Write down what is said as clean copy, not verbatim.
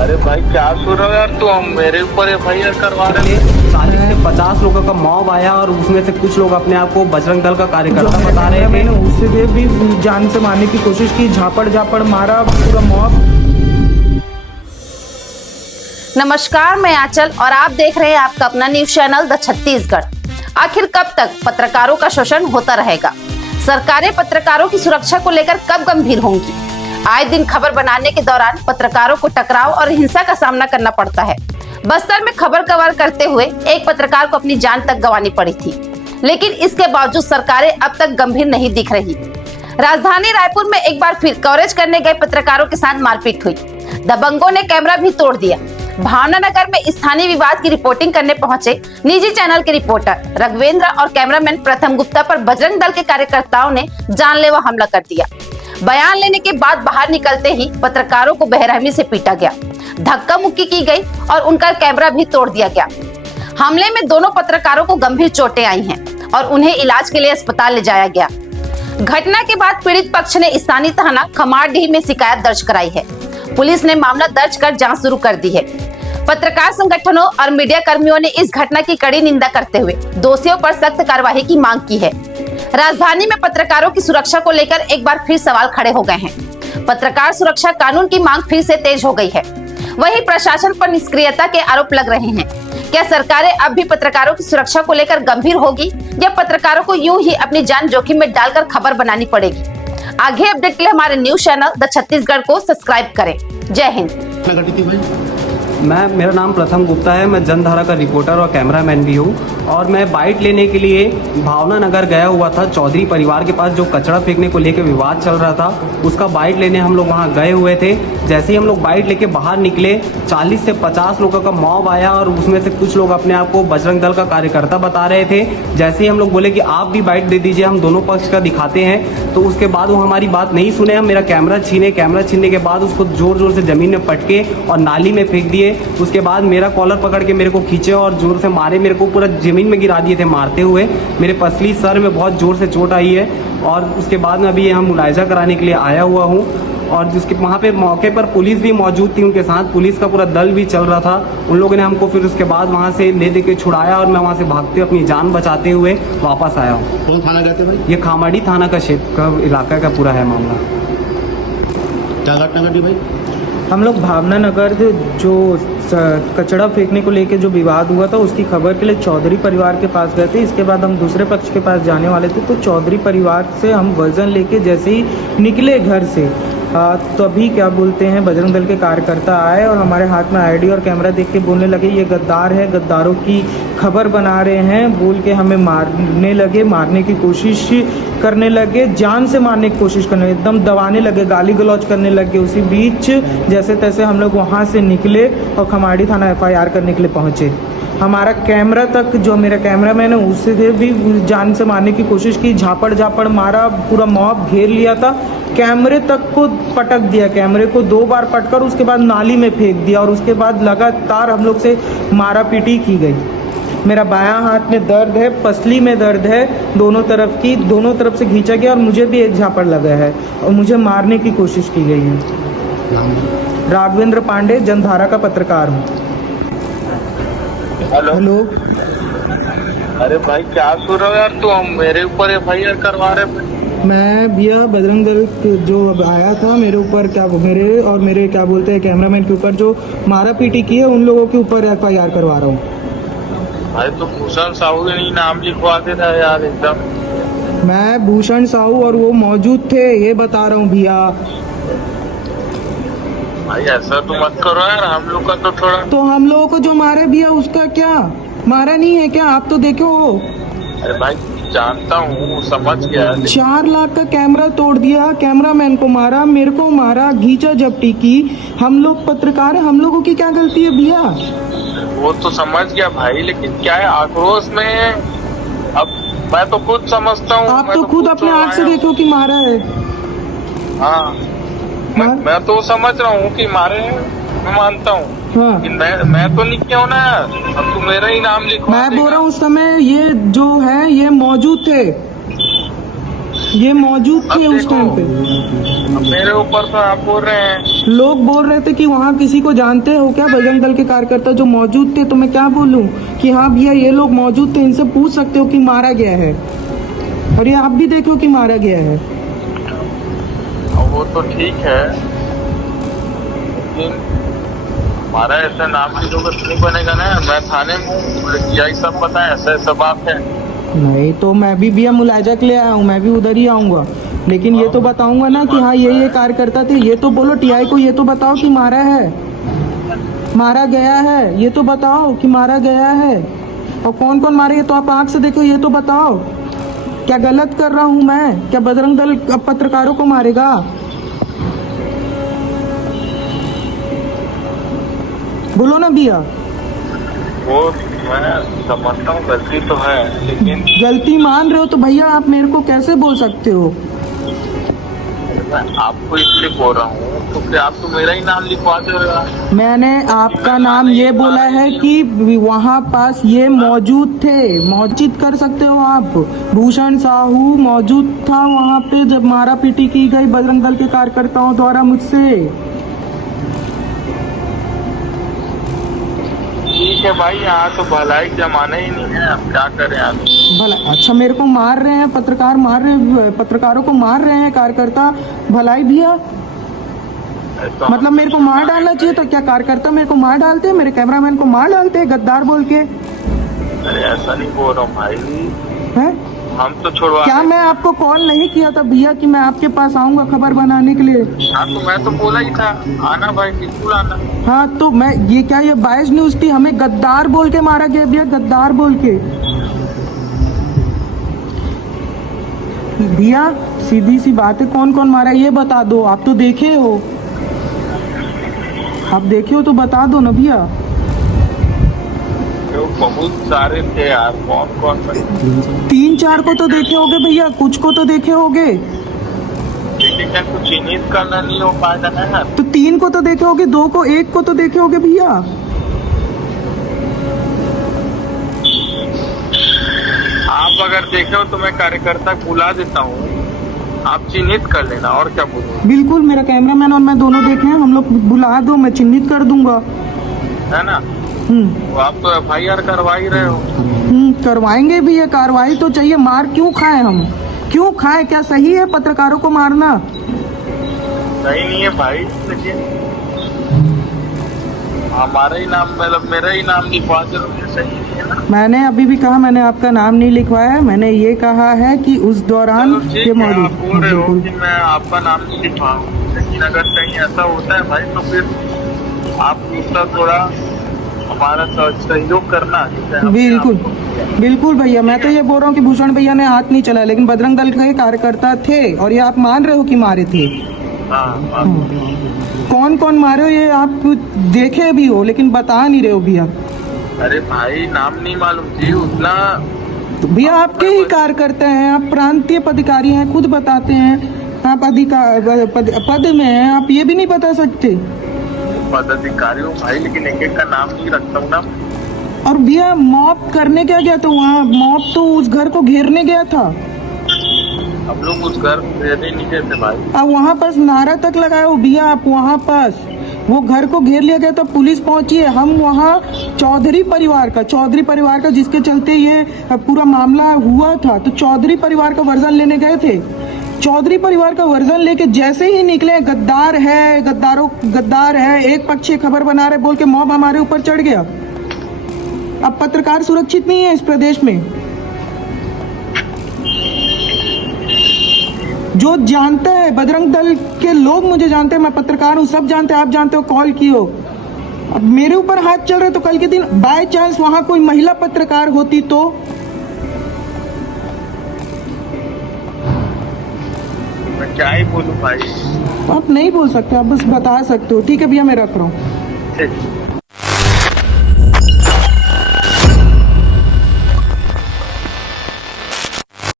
अरे भाई क्या सुन रहे हो यार, तू हम मेरे ऊपर एफआईआर करवा रहे हैं। 40 से 50 लोगों का मॉब आया और उसमें से कुछ लोग अपने आप को बजरंग दल का कार्यकर्ता बता रहे थे। मैंने उससे भी जान से मारने की कोशिश की, झापड़ मारा पूरा मॉब। नमस्कार, मैं आंचल और आप देख रहे हैं आपका अपना न्यूज चैनल द छत्तीसगढ़। आखिर कब तक पत्रकारों का शोषण होता रहेगा? सरकारें पत्रकारों की सुरक्षा को लेकर कब गंभीर होंगी? आए दिन खबर बनाने के दौरान पत्रकारों को टकराव और हिंसा का सामना करना पड़ता है। बस्तर में खबर कवर करते हुए एक पत्रकार को अपनी जान तक गंवानी पड़ी थी, लेकिन इसके बावजूद सरकारें अब तक गंभीर नहीं दिख रही। राजधानी रायपुर में एक बार फिर कवरेज करने गए पत्रकारों के साथ मारपीट हुई। दबंगों ने कैमरा भी तोड़ दिया। भावनानगर में स्थानीय विवाद की रिपोर्टिंग करने पहुंचे निजी चैनल के रिपोर्टर रघवेंद्र और कैमरामैन प्रथम गुप्ता पर बजरंग दल के कार्यकर्ताओं ने जानलेवा हमला कर दिया। बयान लेने के बाद बाहर निकलते ही पत्रकारों को बेरहमी से पीटा गया, धक्का मुक्की की गई और उनका कैमरा भी तोड़ दिया गया। हमले में दोनों पत्रकारों को गंभीर चोटें आई हैं और उन्हें इलाज के लिए अस्पताल ले जाया गया। घटना के बाद पीड़ित पक्ष ने स्थानीय थाना खमारडीह में शिकायत दर्ज कराई है। पुलिस ने मामला दर्ज कर जांच शुरू कर दी है। पत्रकार संगठनों और मीडिया कर्मियों ने इस घटना की कड़ी निंदा करते हुए दोषियों पर सख्त कार्रवाई की मांग की है। राजधानी में पत्रकारों की सुरक्षा को लेकर एक बार फिर सवाल खड़े हो गए हैं। पत्रकार सुरक्षा कानून की मांग फिर से तेज हो गई है। वहीं प्रशासन पर निष्क्रियता के आरोप लग रहे हैं। क्या सरकारें अब भी पत्रकारों की सुरक्षा को लेकर गंभीर होगी या पत्रकारों को यूं ही अपनी जान जोखिम में डालकर खबर बनानी पड़ेगी? आगे अपडेट के लिए हमारे न्यूज चैनल द छत्तीसगढ़ को सब्सक्राइब करें। जय हिंद। मेरा नाम प्रथम गुप्ता है। मैं जनधारा का रिपोर्टर और कैमरामैन भी हूँ और मैं बाइट लेने के लिए भावनानगर गया हुआ था। चौधरी परिवार के पास जो कचरा फेंकने को लेकर विवाद चल रहा था, उसका बाइट लेने हम लोग वहाँ गए हुए थे। जैसे ही हम लोग बाइट लेके बाहर निकले, 40 से 50 लोगों का मॉब आया और उसमें से कुछ लोग अपने आप को बजरंग दल का कार्यकर्ता बता रहे थे। जैसे ही हम लोग बोले कि आप भी बाइट दे दीजिए, हम दोनों पक्ष का दिखाते हैं, तो उसके बाद वो हमारी बात नहीं सुने। हम मेरा कैमरा छीनने के बाद उसको जोर जोर से जमीन में पटके और नाली में फेंक दिए। उसके बाद मेरा कॉलर पकड़ के मेरे को खींचे और जोर से मारे। मेरे को पूरा जमीन में गिरा दिए थे मारते हुए। मेरे पसली सर में बहुत जोर से चोट आई है और उसके बाद में अभी यहाँ मुलायजा कराने के लिए आया हुआ हूँ। और जिसके वहाँ पे मौके पर पुलिस भी मौजूद थी, उनके साथ पुलिस का पूरा दल भी चल रहा था। उन लोगों ने हमको फिर उसके बाद वहाँ से ले दे के छुड़ाया और मैं वहाँ से भागते अपनी जान बचाते हुए वापस आया हूँ। कौन थाना गए थे भाई? ये खामाडी थाना का क्षेत्र का इलाका का पूरा है मामला। क्या घटना घटी भाई? हम लोग भावनानगर जो कचरा फेंकने को लेके जो विवाद हुआ था, उसकी खबर के लिए चौधरी परिवार के पास गए थे। इसके बाद हम दूसरे पक्ष के पास जाने वाले थे, तो चौधरी परिवार से हम वर्जन लेके जैसे ही निकले घर से, तभी क्या बोलते हैं बजरंग दल के कार्यकर्ता आए और हमारे हाथ में आईडी और कैमरा देख के बोलने लगे ये गद्दार है, गद्दारों की खबर बना रहे हैं बोल के हमें मारने लगे, मारने की कोशिश करने लगे, जान से मारने की कोशिश करने, एकदम दबाने लगे, गाली गलौज करने लगे। उसी बीच जैसे तैसे हम लोग वहाँ से निकले और खमाड़ी थाना FIR करने के लिए पहुँचे। हमारा कैमरा तक, जो मेरा कैमरामैन है, उससे भी जान से मारने की कोशिश की, झापड़ मारा, पूरा मॉब घेर लिया था। कैमरे तक को पटक दिया, कैमरे को 2 बार पटकर उसके बाद नाली में फेंक दिया और उसके बाद लगातार हम लोग से मारा पीटी की गई। मेरा बायां हाथ में दर्द है, पसली में दर्द है, दोनों तरफ से खींचा गया और मुझे भी एक झापड़ लगा है और मुझे मारने की कोशिश की गई है। राघवेंद्र पांडे, जनधारा का पत्रकार हूँ। हेलो। अरे भाई क्या सुन रहे हो यार, तू हम मेरे ऊपर एफआईआर करवा रहे हैं। मैं भैया बजरंग दल जो आया था मेरे ऊपर, मेरे क्या बोलते हैं कैमरामैन के ऊपर जो मारा पीटी की है, उन लोगों के ऊपर FIR करवा रहा हूँ। भाई तो भूषण साहू के नहीं नाम लिखवा देना यार एकदम। मैं भूषण साहू और वो मौजूद थे, ये बता रहा हूँ भैया। भाई ऐसा तो मत करो यार, हम लोग का तो थोड़ा। तो हम लोगों को जो मारे भैया, उसका क्या मारा नहीं है क्या? आप तो देखो हो। अरे भाई जानता हूँ, समझ गया। 4 लाख का कैमरा तोड़ दिया, कैमरामैन को मारा, मेरे को मारा, घींचा झपटी की। हम लोग पत्रकार हैं, हम लोगों की क्या गलती है भैया? वो तो समझ गया भाई, लेकिन क्या है आक्रोश में, अब मैं तो खुद समझता हूँ। आप तो खुद अपने आँख से देखो कि मारा है। हाँ, मैं तो समझ रहा हूँ कि मारे हैं, मैं मानता हूँ। हाँ। मैं तो नहीं किया हूँ ना, अब तू मेरा ही नाम लिखवा। मैं बोल रहा हूँ उस समय ये जो है ये मौजूद थे। ये मौजूद थे अब उस टाइम पे। अब मेरे ऊपर तो आप बोल रहे हैं। लोग बोल रहे थे कि वहाँ किसी को जानते हो क्या, बजरंग दल के कार्यकर्ता जो मौजूद थे, तो मैं क्या बोलूँ कि हाँ भैया ये लोग मौजूद थे, इनसे पूछ सकते हो कि मारा गया है, और ये आप भी देखो कि मारा गया है। वो तो ठीक है, लेकिन हमारा ऐसा नाम की जरूरत नहीं बनेगा ना। मैं थाने में हूँ, यही सब पता है, ऐसा ऐसा बात है। नहीं तो मैं भी भैया मुलाजा के लिए आया हूँ, मैं भी उधर ही आऊँगा, लेकिन ये तो बताऊंगा ना कि हाँ ये कार्यकर्ता थे। ये तो बोलो टीआई को, ये तो बताओ कि मारा है, मारा गया है, ये तो बताओ कि मारा गया है, और कौन कौन मारे, ये तो आप आंख से देखो, ये तो बताओ। क्या गलत कर रहा हूँ मैं? क्या बजरंग दल अब पत्रकारों को मारेगा? बोलो ना भैया। वो मैं समझता हूँ गलती तो है, लेकिन गलती मान रहे हो तो भैया आप मेरे को कैसे बोल सकते हो? मैं आपको इसलिए बोल रहा हूँ तो फिर आप तो मेरा ही नाम लिखवा दे रहे हो। मैंने आपका नाम ये बोला है कि वहाँ पास ये मौजूद थे, मौजूद कर सकते हो आप। भूषण साहू मौजूद था वहाँ पे जब मारा पीटी की गई बजरंग दल के कार्यकर्ताओं द्वारा मुझसे। ठीक है भाई, यहाँ तो भलाई जमाना ही नहीं है, अब क्या करें आप। भला अच्छा मेरे को मार रहे हैं, पत्रकार मार रहे हैं, पत्रकारों को मार रहे हैं कार्यकर्ता, भलाई भैया मतलब मेरे को मार डालना चाहिए। तो क्या कार्यकर्ता मेरे को मार डालते हैं, मेरे कैमरामैन को मार डालते हैं गद्दार बोल के? अरे ऐसा नहीं बोल रहा हूँ भाई, हैं? हम तो छुड़वा। क्या मैं आपको कॉल नहीं किया था भैया कि मैं आपके पास आऊंगा खबर बनाने के लिए? हाँ तो मैं तो बोला ही था आना भाई, बिल्कुल आना। हाँ तो मैं ये क्या, ये 22 न्यूज थी, हमें गद्दार बोल के मारा गया भैया, गद्दार बोल के। भैया सीधी सी बात है, कौन कौन मारा ये बता दो, आप तो देखे हो, आप देखे हो तो बता दो ना भैया। तो बहुत सारे थे यार, कौन कौन से? 3-4 को तो देखे होगे भैया, कुछ को तो देखे होगे, लेकिन क्या कुछ चिन्हित करना नहीं हो पाएगा ना। तो 3 को तो देखे होगे, 2 को, 1 को तो देखे होगे भैया। आप अगर देखे हो तो मैं कार्यकर्ता बुला देता हूँ, आप चिन्हित कर लेना, और क्या बोलूं। बिल्कुल, मेरा कैमरामैन और मैं दोनों देखे हैं, हम लोग बुला दो, मैं चिन्हित कर दूंगा, है ना। तो आप तो FIR करवा ही रहे हो। करवाएंगे भी, ये कार्रवाई तो चाहिए। मार क्यों खाए हम, क्यों खाए? क्या सही है पत्रकारों को मारना? सही नहीं है भाई, लेकिन हमारा ही नाम, मतलब मेरा ही नाम लिखवा दे रहे, सही नहीं है ना। मैंने अभी भी कहा, मैंने आपका नाम नहीं लिखवाया है, मैंने ये कहा है कि उस दौरान चलो ठीक ये है, मौजूद। आप बोल रहे हो कि मैं आपका नाम नहीं लिखवाऊं, लेकिन अगर कहीं ऐसा होता है भाई तो फिर आप उसका थोड़ा हमारा सहयोग करना। बिल्कुल बिल्कुल भैया, मैं तो ये बोल रहा हूँ कि भूषण भैया ने हाथ नहीं चलाया, लेकिन बजरंग दल के कार्यकर्ता थे, और ये आप मान रहे हो कि मारे थे। हाँ, कौन कौन मारे हो ये आप देखे भी हो, लेकिन बता नहीं रहे हो भैया। अरे भाई नाम नहीं मालूम जी उतना। तो भैया आपके ही कार्यकर्ता हैं, आप प्रांतीय पदाधिकारी हैं, खुद बताते हैं आप अधिकार पद में हैं, आप ये भी नहीं बता सकते? पदाधिकारी हूँ भाई, लेकिन एक एक का नाम नहीं रखता हूँ ना। और भैया मॉब करने क्या गया था वहाँ? मॉब तो उस घर को घेरने गया था, हम लोग उस घर को घेरने नहीं गए थे भाई। अब वहाँ पास नारा तक लगाए हो भैया आप, वहाँ पास वो घर को घेर लिया गया था, पुलिस पहुंची है। हम वहाँ चौधरी परिवार का जिसके चलते ये पूरा मामला हुआ था, तो चौधरी परिवार का वर्जन लेने गए थे। चौधरी परिवार का वर्जन लेके जैसे ही निकले, गद्दार है, गद्दार है, एक पक्षीय खबर बना रहे बोल के मॉब हमारे ऊपर चढ़ गया। अब पत्रकार सुरक्षित नहीं है इस प्रदेश में। जो जानता है, बजरंग दल के लोग मुझे जानते हैं, मैं पत्रकार हूँ, सब जानते हैं, आप जानते हो, कॉल किए हो। अब मेरे ऊपर हाथ चल रहे, तो कल के दिन बाय चांस वहां कोई महिला पत्रकार होती तो? मैं क्या ही बोलूं भाई। आप नहीं बोल सकते, आप बस बता सकते हो। ठीक है भैया, मैं रख रहा हूँ। ठीक।